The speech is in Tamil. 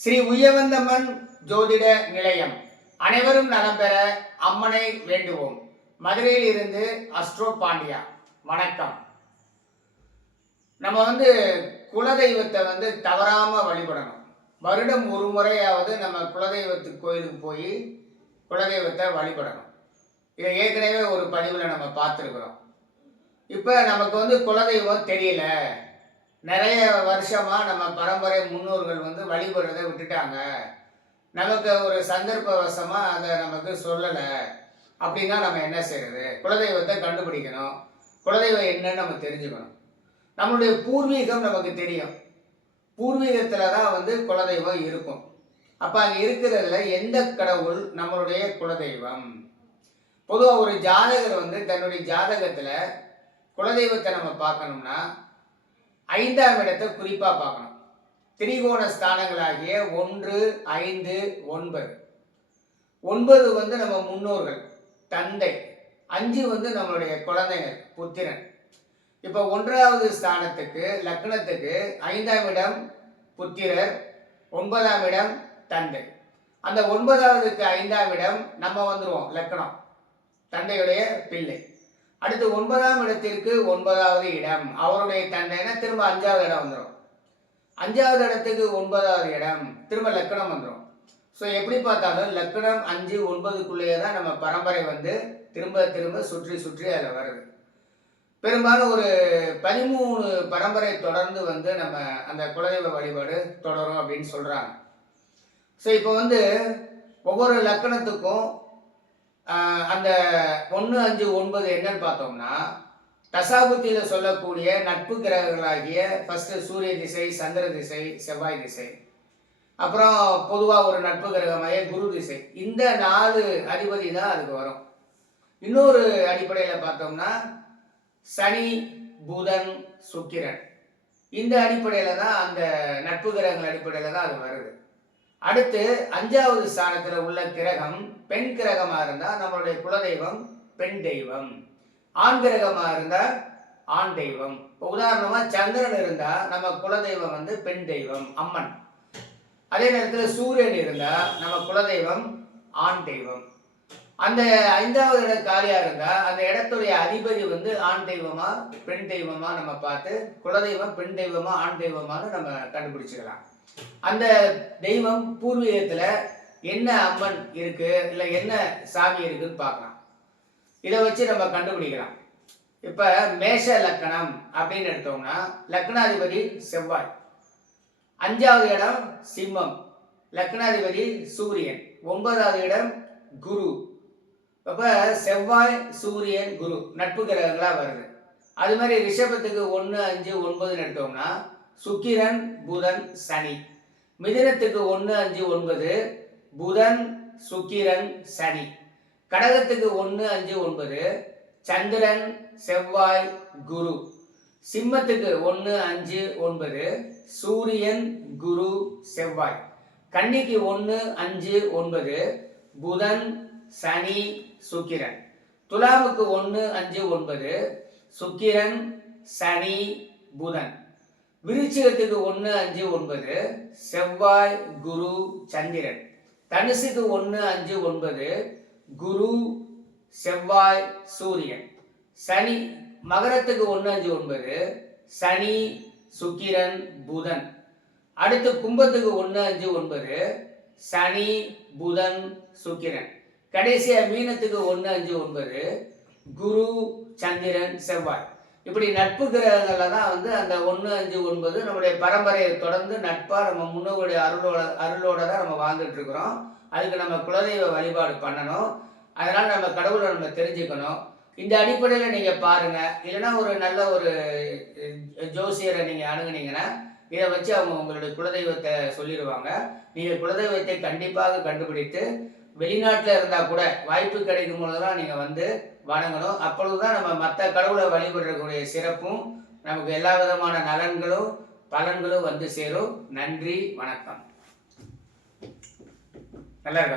ஸ்ரீ உயவந்தம்மன் ஜோதிட நிலையம். அனைவரும் நலம் பெற அம்மனை வேண்டுவோம். மதுரையில் இருந்து அஸ்ட்ரோ பாண்டியா. வணக்கம். நம்ம வந்து குலதெய்வத்தை வந்து தவறாம வழிபடணும். வருடம் ஒரு முறையாவது நம்ம குலதெய்வத்து கோயிலுக்கு போய் குலதெய்வத்தை வழிபடணும். இதை ஏற்கனவே ஒரு பதிவில் நம்ம பார்த்துருக்குறோம். இப்போ நமக்கு வந்து குலதெய்வம் தெரியல. நிறைய வருஷமாக நம்ம பரம்பரை முன்னோர்கள் வந்து வழிபடுறதை விட்டுட்டாங்க. நமக்கு ஒரு சந்தர்ப்பவசமாக அதை நமக்கு சொல்லலை. அப்படின்னா நம்ம என்ன செய்யறது குலதெய்வத்தை கண்டுபிடிக்கணும். குலதெய்வம் என்னன்னு நம்ம தெரிஞ்சுக்கணும். நம்மளுடைய பூர்வீகம் நமக்கு தெரியும். பூர்வீகத்தில் தான் வந்து குலதெய்வம் இருக்கும். அப்போ அங்கே இருக்கிறதுல எந்த கடவுள் நம்மளுடைய குலதெய்வம்? பொதுவாக ஒரு ஜாதகர் வந்து தன்னுடைய ஜாதகத்தில் குலதெய்வத்தை நம்ம பார்க்கணும்னா ஐந்தாம் இடத்தை குறிப்பாக பார்க்கணும். திரிகோண ஸ்தானங்களாகிய ஒன்று ஐந்து ஒன்பது. ஒன்பது வந்து நம்ம முன்னோர்கள் தந்தை. அஞ்சு வந்து நம்மளுடைய குழந்தைகள் புத்திரன். இப்போ ஒன்றாவது ஸ்தானத்துக்கு லக்னத்துக்கு ஐந்தாம் இடம் புத்திரர் ஒன்பதாம் இடம் தந்தை. அந்த ஒன்பதாவதுக்கு ஐந்தாம் இடம் நம்ம வந்துடுவோம் லக்னம். தந்தையுடைய பிள்ளை. அடுத்து ஒன்பதாம் இடத்திற்கு ஒன்பதாவது இடம். அவருடைய தந்தைனா திரும்ப அஞ்சாவது இடம் வந்துடும் அஞ்சாவது இடத்துக்கு ஒன்பதாவது இடம். திரும்ப லக்கணம் வந்துடும் ஸோ எப்படி பார்த்தாலும் லக்கணம் அஞ்சு ஒன்பதுக்குள்ளேயே தான் நம்ம பரம்பரை வந்து திரும்ப திரும்ப சுற்றி சுற்றி அதில் வருது. பெரும்பாலும் ஒரு பதிமூணு பரம்பரை தொடர்ந்து வந்து நம்ம அந்த குலதெய்வ வழிபாடு தொடரும் அப்படின்னு சொல்கிறாங்க ஸோ இப்போ வந்து ஒவ்வொரு லக்கணத்துக்கும் அந்த ஒன்று அஞ்சு ஒன்பது என்னன்னு பார்த்தோம்னா தசாபுத்தியில் சொல்லக்கூடிய நட்பு கிரகங்களாகிய ஃபஸ்ட்டு சூரிய திசை சந்திர திசை செவ்வாய் திசை. அப்புறம் பொதுவாக ஒரு நட்பு கிரகமாக குரு திசை. இந்த நாலு அதிபதி தான் அதுக்கு வரும். இன்னொரு அடிப்படையில் பார்த்தோம்னா சனி புதன் சுக்கிரன். இந்த அடிப்படையில் தான் அந்த நட்பு கிரகங்கள் அடிப்படையில் தான் அது வருது. அடுத்து அஞ்சாவது ஸ்தானத்தில் உள்ள கிரகம் பெண் கிரகமாக இருந்தால் நம்மளுடைய குலதெய்வம் பெண் தெய்வம். ஆண் கிரகமாக இருந்தால் ஆண் தெய்வம். இப்போ உதாரணமாக சந்திரன் இருந்தால் நம்ம குலதெய்வம் வந்து பெண் தெய்வம் அம்மன். அதே நேரத்தில் சூரியன் இருந்தால் நம்ம குலதெய்வம் ஆண் தெய்வம். அந்த ஐந்தாவது இடம் காலியாக இருந்தால் அந்த இடத்துடைய அதிபதி வந்து ஆண் தெய்வமா பெண் தெய்வமா நம்ம பார்த்து குலதெய்வம் பெண் தெய்வமா ஆண் தெய்வமானு நம்ம கண்டுபிடிச்சிக்கலாம். அந்த தெய்வம் பூர்வீகத்தில் என்ன அம்மன் இருக்கு இல்லை என்ன சாமி இருக்குன்னு பார்க்கலாம். இதை வச்சு நம்ம கண்டுபிடிக்கலாம். இப்போ மேஷ லக்கணம் அப்படின்னு எடுத்தோம்னா லக்னாதிபதி செவ்வாய். அஞ்சாவது இடம் சிம்மம். லக்னாதிபதி சூரியன். ஒன்பதாவது இடம் குரு. அப்போ செவ்வாய் சூரியன் குரு நட்பு கிரகங்களாக வருது. அது மாதிரி ரிஷபத்துக்கு ஒன்று அஞ்சு ஒன்பதுன்னு எடுத்தோம்னா சுக்கிரன் புதன் சனி. மிதினத்துக்கு ஒன்று அஞ்சு ஒன்பது. புதன் சுக்கிரன் சனி. கடகத்துக்கு ஒன்று அஞ்சு ஒன்பது. சந்திரன் செவ்வாய் குரு. சிம்மத்துக்கு ஒன்று அஞ்சு ஒன்பது. சூரியன் குரு செவ்வாய். கன்னிக்கு ஒன்று அஞ்சு ஒன்பது. புதன் சனி சுக்கிரன். துலாவுக்கு ஒன்று அஞ்சு ஒன்பது. சுக்கிரன் சனி புதன். விருச்சிகத்துக்கு ஒன்று அஞ்சு ஒன்பது. செவ்வாய் குரு சந்திரன். தனுசுக்கு ஒன்று அஞ்சு ஒன்பது. குரு செவ்வாய் சூரியன். சனி மகரத்துக்கு ஒன்று அஞ்சு ஒன்பது. சனி சுக்கிரன் புதன். அடுத்து கும்பத்துக்கு ஒன்று அஞ்சு ஒன்பது. சனி புதன் சுக்கிரன். கடைசியாக மீனத்துக்கு ஒன்று அஞ்சு ஒன்பது. குரு சந்திரன் செவ்வாய். இப்படி நட்பு கிரகங்களில் தான் வந்து அந்த ஒன்று அஞ்சு ஒன்பது நம்முடைய பரம்பரையை தொடர்ந்து நட்பாக நம்ம முன்னோருடைய அருளோட அருளோட தான் நம்ம வாழ்ந்துட்டு இருக்கிறோம் அதுக்கு நம்ம குலதெய்வ வழிபாடு பண்ணணும். அதனால் நம்ம கடவுளை நம்ம தெரிஞ்சுக்கணும். இந்த அடிப்படையில் நீங்கள் பாருங்கள் இல்லைன்னா ஒரு நல்ல ஒரு ஜோசியரை நீங்கள் அணுகுனீங்கன்னா இதை வச்சு அவங்க உங்களுடைய குலதெய்வத்தை சொல்லிடுவாங்க. நீங்கள் குலதெய்வத்தை கண்டிப்பாக கண்டுபிடித்து வெளிநாட்டில் இருந்தால் கூட வாய்ப்பு கிடைக்கும் பொழுதுதான் நீங்கள் வந்து வணங்கணும். அப்பொழுதுதான் நம்ம மற்ற கடவுளை வழிபடுறக்கூடிய சிறப்பும் நமக்கு எல்லா விதமான நலன்களும் பலன்களும் வந்து சேரும். நன்றி வணக்கம். நல்லா இருக்கா?